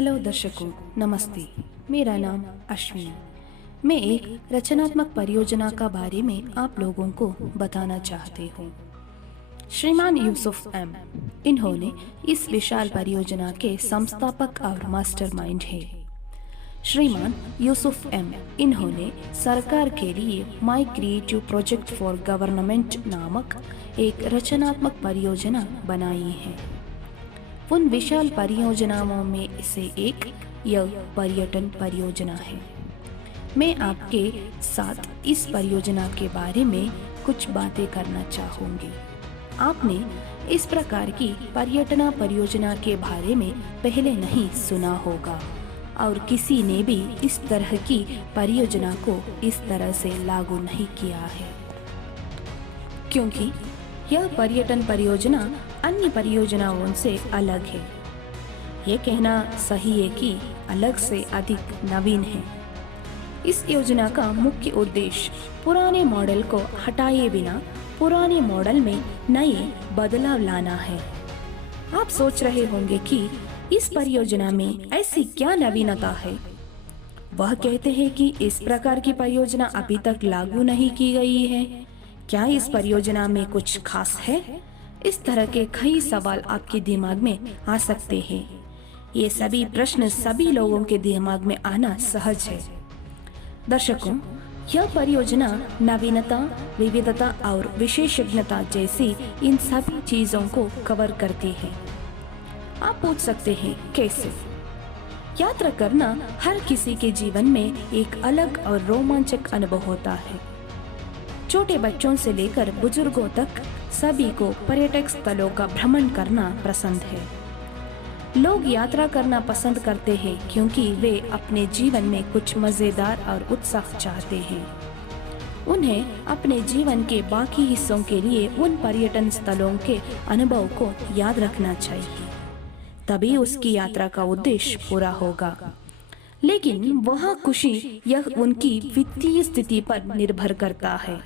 Hello दर्शकों, नमस्ते। मेरा नाम अश्विनी। मैं एक रचनात्मक परियोजना का बारे में आप लोगों को बताना चाहती हूँ। श्रीमान यूसुफ एम, इन्होंने इस विशाल परियोजना के संस्थापक और मास्टरमाइंड हैं। श्रीमान यूसुफ एम, इन्होंने सरकार के लिए my creative project for government नामक एक रचनात्मक परियोजना बनाई है। उन विशाल परियोजनाओं में से एक यह पर्यटन परियोजना है। मैं आपके साथ इस परियोजना के बारे में कुछ बातें करना चाहूँगी। आपने इस प्रकार की पर्यटन परियोजना के बारे में पहले नहीं सुना होगा और किसी ने भी इस तरह की परियोजना को इस तरह से लागू नहीं किया है, क्योंकि यह पर्यटन परियोजना अन्य परियोजनाओं से अलग है। ये कहना सही है कि अलग से अधिक नवीन है। इस योजना का मुख्य उद्देश्य पुराने मॉडल को हटाए बिना पुराने मॉडल में नए बदलाव लाना है। आप सोच रहे होंगे कि इस परियोजना में ऐसी क्या नवीनता है। वह कहते हैं कि इस प्रकार की परियोजना अभी तक लागू नहीं की गई है। क्या इस परियोजना में कुछ खास है? इस तरह के कई सवाल आपके दिमाग में आ सकते हैं। ये सभी प्रश्न सभी लोगों के दिमाग में आना सहज है। दर्शकों, यह परियोजना नवीनता, विविधता और विशेषज्ञता जैसी इन सभी चीजों को कवर करती है। आप पूछ सकते हैं कैसे? यात्रा करना हर किसी के जीवन में एक अलग और रोमांचक अनुभव होता है। छोटे बच्चों से लेकर बुजुर्गों तक सभी को पर्यटक स्थलों का भ्रमण करना पसंद है। लोग यात्रा करना पसंद करते हैं क्योंकि वे अपने जीवन में कुछ मजेदार और उत्साह चाहते हैं। उन्हें अपने जीवन के बाकी हिस्सों के लिए उन पर्यटन स्थलों के अनुभव को याद रखना चाहिए, तभी उसकी यात्रा का उद्देश्य पूरा होगा। लेकिन वह खुशी यह उनकी वित्तीय स्थिति पर निर्भर करता है।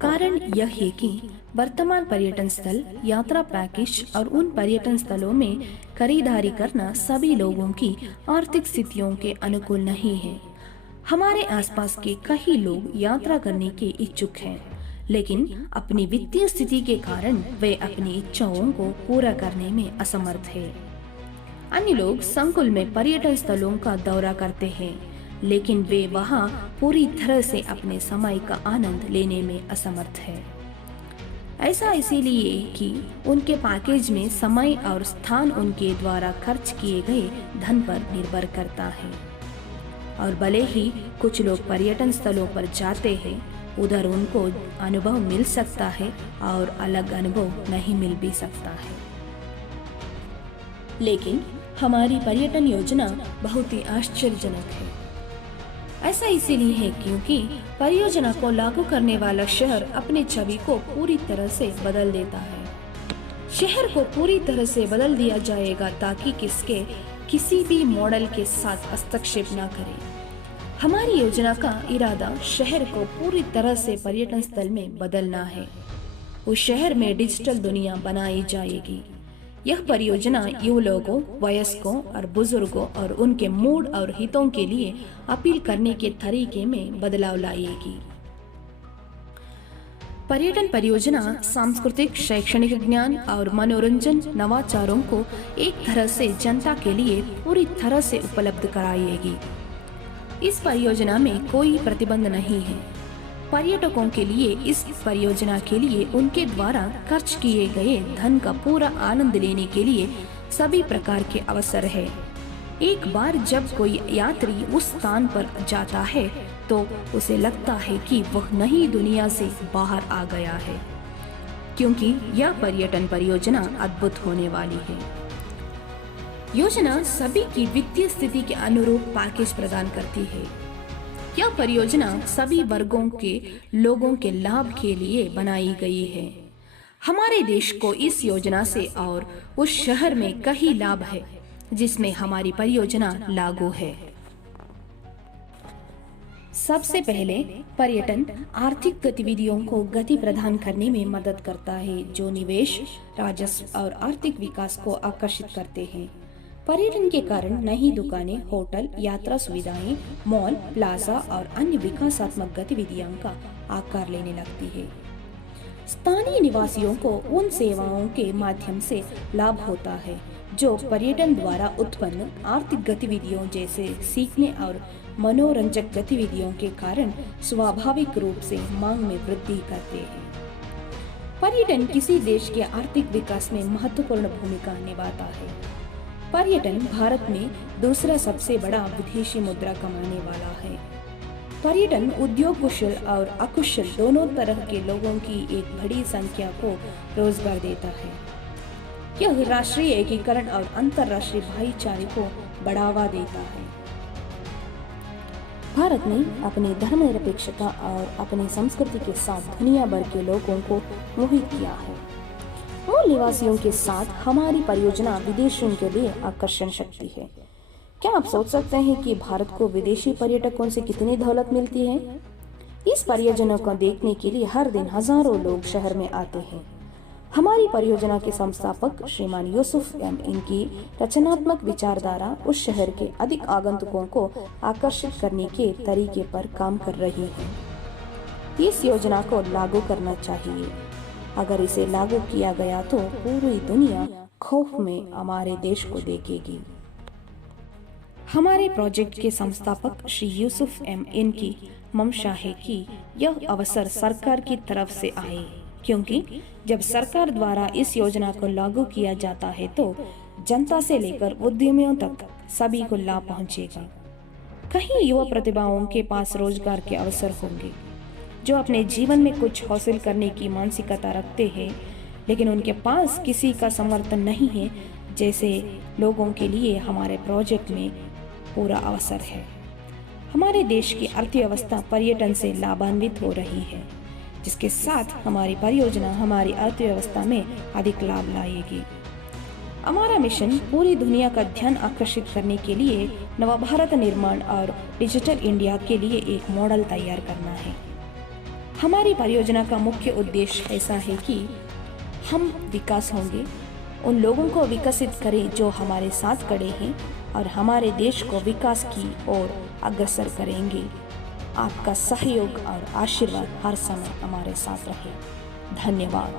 कारण यह है कि वर्तमान पर्यटन स्थल, यात्रा पैकेज और उन पर्यटन स्थलों में खरीदारी करना सभी लोगों की आर्थिक स्थितियों के अनुकूल नहीं है। हमारे आसपास के कई लोग यात्रा करने के इच्छुक हैं, लेकिन अपनी वित्तीय स्थिति के कारण वे अपनी इच्छाओं को पूरा करने में असमर्थ हैं। अन्य लोग संकुल में पर्यटन स्थलों का दौरा करते हैं, लेकिन वे वहां पूरी तरह से अपने समय का आनंद लेने में असमर्थ हैं। ऐसा इसीलिए कि उनके पैकेज में समय और स्थान उनके द्वारा खर्च किए गए धन पर निर्भर करता है। और भले ही कुछ लोग पर्यटन स्थलों पर जाते हैं, उधर उनको अनुभव मिल सकता है और अलग अनुभव नहीं मिल भी सकता है। लेकिन हमारी पर्यटन योजना बहुत ही आश्चर्यजनक है। ऐसा इसीलिए है क्योंकि परियोजना को लागू करने वाला शहर अपनी छवि को पूरी तरह से बदल देता है। शहर को पूरी तरह से बदल दिया जाएगा ताकि किसी भी मॉडल के साथ हस्तक्षेप न करे। हमारी योजना का इरादा शहर को पूरी तरह से पर्यटन स्थल में बदलना है। उस शहर में डिजिटल दुनिया बनाई जाएगी। यह परियोजना युवा लोगों, वयस्कों और बुजुर्गों और उनके मूड और हितों के लिए अपील करने के तरीके में बदलाव लाएगी। पर्यटन परियोजना सांस्कृतिक, शैक्षणिक ज्ञान और मनोरंजन नवाचारों को एक तरह से जनता के लिए पूरी तरह से उपलब्ध कराएगी। इस परियोजना में कोई प्रतिबंध नहीं है। पर्यटकों के लिए इस परियोजना के लिए उनके द्वारा खर्च किए गए धन का पूरा आनंद लेने के लिए सभी प्रकार के अवसर है। एक बार जब कोई यात्री उस स्थान पर जाता है तो उसे लगता है कि वह नई दुनिया से बाहर आ गया है, क्योंकि यह पर्यटन परियोजना अद्भुत होने वाली है। योजना सभी की वित्तीय स्थिति के अनुरूप पैकेज प्रदान करती है। यह परियोजना सभी वर्गों के लोगों के लाभ के लिए बनाई गई है। हमारे देश को इस योजना से और उस शहर में कई लाभ है जिसमें हमारी परियोजना लागू है। सबसे पहले पर्यटन आर्थिक गतिविधियों को गति प्रदान करने में मदद करता है, जो निवेश, राजस्व और आर्थिक विकास को आकर्षित करते हैं। पर्यटन के कारण नई दुकानें, होटल, यात्रा सुविधाएं, मॉल, प्लाजा और अन्य विकासात्मक गतिविधियां का आकार लेने लगती है। स्थानीय निवासियों को उन सेवाओं के माध्यम से लाभ होता है जो पर्यटन द्वारा उत्पन्न आर्थिक गतिविधियों जैसे सीखने और मनोरंजक गतिविधियों के कारण स्वाभाविक रूप से मांग में वृद्धि करते हैं। पर्यटन किसी देश के आर्थिक विकास में महत्वपूर्ण भूमिका निभाता है। पर्यटन भारत में दूसरा सबसे बड़ा विदेशी मुद्रा कमाने वाला है। पर्यटन उद्योग कुशल और अकुशल दोनों तरह के लोगों की एक बड़ी संख्या को रोजगार देता है। यह राष्ट्रीय एकीकरण और अंतर्राष्ट्रीय भाईचारे को बढ़ावा देता है। भारत ने अपनी धर्मनिरपेक्षता और अपनी संस्कृति के साथ दुनिया भर के लोगों को मोहित किया है। मूल निवासियों के साथ हमारी परियोजना विदेशियों के लिए आकर्षण शक्ति है। क्या आप सोच सकते हैं कि भारत को विदेशी पर्यटकों से कितनी दौलत मिलती है? इस परियोजना को देखने के लिए हर दिन हजारों लोग शहर में आते हैं। हमारी परियोजना के संस्थापक श्रीमान यूसुफ एम इनकी रचनात्मक विचारधारा उस शहर के अधिक आगंतुकों को आकर्षित करने के तरीके पर काम कर रही है। इस योजना को लागू करना चाहिए। अगर इसे लागू किया गया तो पूरी दुनिया खौफ में हमारे देश को देखेगी। हमारे प्रोजेक्ट के संस्थापक श्री यूसुफ एम इनकी मंशा है कि यह अवसर सरकार की तरफ से आए, क्योंकि जब सरकार द्वारा इस योजना को लागू किया जाता है तो जनता से लेकर उद्यमियों तक सभी को लाभ पहुंचेगा। कहीं युवा प्रतिभाओं के पास रोजगार के अवसर होंगे जो अपने जीवन में कुछ हासिल करने की मानसिकता रखते हैं, लेकिन उनके पास किसी का समर्थन नहीं है। जैसे लोगों के लिए हमारे प्रोजेक्ट में पूरा अवसर है। हमारे देश की अर्थव्यवस्था पर्यटन से लाभान्वित हो रही है, जिसके साथ हमारी परियोजना हमारी अर्थव्यवस्था में अधिक लाभ लाएगी। हमारा मिशन पूरी दुनिया का ध्यान आकर्षित करने के लिए नवभारत निर्माण और डिजिटल इंडिया के लिए एक मॉडल तैयार करना है। हमारी परियोजना का मुख्य उद्देश्य ऐसा है कि हम विकास होंगे, उन लोगों को विकसित करें जो हमारे साथ खड़े हैं और हमारे देश को विकास की ओर अग्रसर करेंगे। आपका सहयोग और आशीर्वाद हर समय हमारे साथ रहे। धन्यवाद।